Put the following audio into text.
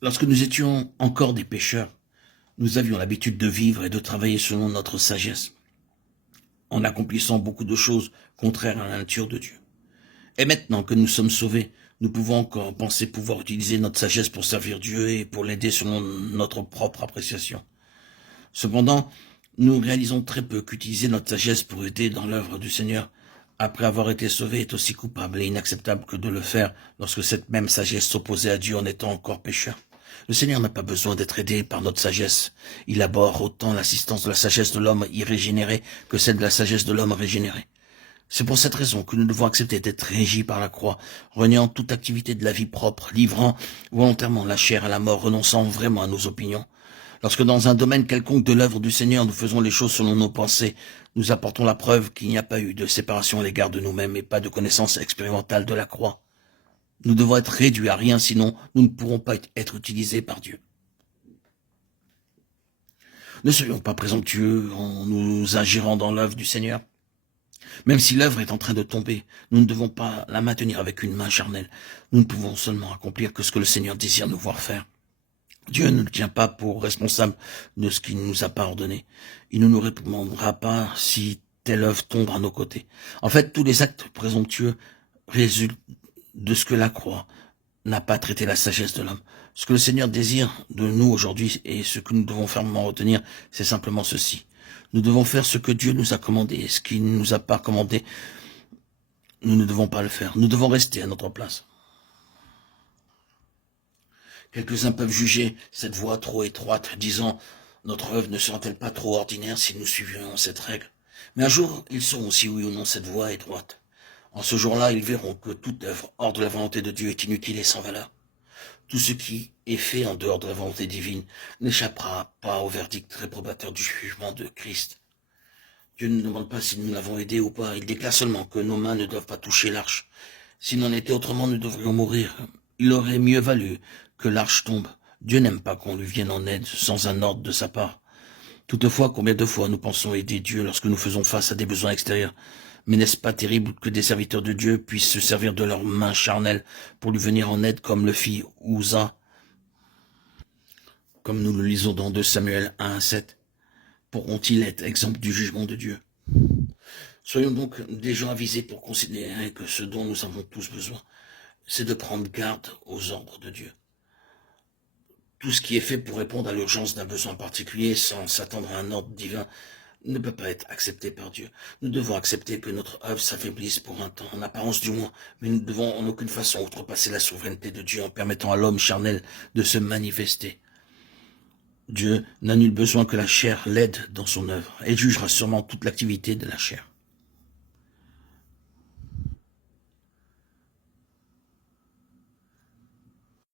Lorsque nous étions encore des pécheurs, nous avions l'habitude de vivre et de travailler selon notre sagesse, en accomplissant beaucoup de choses contraires à la nature de Dieu. Et maintenant que nous sommes sauvés, nous pouvons encore penser pouvoir utiliser notre sagesse pour servir Dieu et pour l'aider selon notre propre appréciation. Cependant, nous réalisons très peu qu'utiliser notre sagesse pour aider dans l'œuvre du Seigneur, après avoir été sauvés, est aussi coupable et inacceptable que de le faire lorsque cette même sagesse s'opposait à Dieu en étant encore pécheur. Le Seigneur n'a pas besoin d'être aidé par notre sagesse. Il abhorre autant l'assistance de la sagesse de l'homme irrégénéré que celle de la sagesse de l'homme régénéré. C'est pour cette raison que nous devons accepter d'être régis par la croix, reniant toute activité de la vie propre, livrant volontairement la chair à la mort, renonçant vraiment à nos opinions. Lorsque dans un domaine quelconque de l'œuvre du Seigneur, nous faisons les choses selon nos pensées, nous apportons la preuve qu'il n'y a pas eu de séparation à l'égard de nous-mêmes et pas de connaissance expérimentale de la croix. Nous devons être réduits à rien, sinon nous ne pourrons pas être utilisés par Dieu. Ne soyons pas présomptueux en nous ingérant dans l'œuvre du Seigneur. Même si l'œuvre est en train de tomber, nous ne devons pas la maintenir avec une main charnelle. Nous ne pouvons seulement accomplir que ce que le Seigneur désire nous voir faire. Dieu ne nous tient pas pour responsable de ce qu'il ne nous a pas ordonné. Il ne nous répondra pas si telle œuvre tombe à nos côtés. En fait, tous les actes présomptueux résultent de ce que la croix n'a pas traité la sagesse de l'homme. Ce que le Seigneur désire de nous aujourd'hui et ce que nous devons fermement retenir, c'est simplement ceci. Nous devons faire ce que Dieu nous a commandé et ce qu'il ne nous a pas commandé, nous ne devons pas le faire. Nous devons rester à notre place. Quelques-uns peuvent juger cette voie trop étroite, disant « Notre œuvre ne sera-t-elle pas trop ordinaire si nous suivions cette règle ?» Mais un jour, ils sauront si oui ou non cette voie est droite. En ce jour-là, ils verront que toute œuvre hors de la volonté de Dieu est inutile et sans valeur. Tout ce qui est fait en dehors de la volonté divine n'échappera pas au verdict réprobateur du jugement de Christ. Dieu ne demande pas si nous l'avons aidé ou pas, il déclare seulement que nos mains ne doivent pas toucher l'arche. S'il en était autrement, nous devrions mourir. Il aurait mieux valu que l'arche tombe. Dieu n'aime pas qu'on lui vienne en aide sans un ordre de sa part. Toutefois, combien de fois nous pensons aider Dieu lorsque nous faisons face à des besoins extérieurs? Mais n'est-ce pas terrible que des serviteurs de Dieu puissent se servir de leurs mains charnelles pour lui venir en aide comme le fit Uza, comme nous le lisons dans 2 Samuel 1:7? Pourront-ils être exempts du jugement de Dieu? Soyons donc des gens avisés pour considérer que ce dont nous avons tous besoin, c'est de prendre garde aux ordres de Dieu. Tout ce qui est fait pour répondre à l'urgence d'un besoin particulier sans s'attendre à un ordre divin ne peut pas être accepté par Dieu. Nous devons accepter que notre œuvre s'affaiblisse pour un temps, en apparence du moins, mais nous devons en aucune façon outrepasser la souveraineté de Dieu en permettant à l'homme charnel de se manifester. Dieu n'a nul besoin que la chair l'aide dans son œuvre. Elle jugera sûrement toute l'activité de la chair.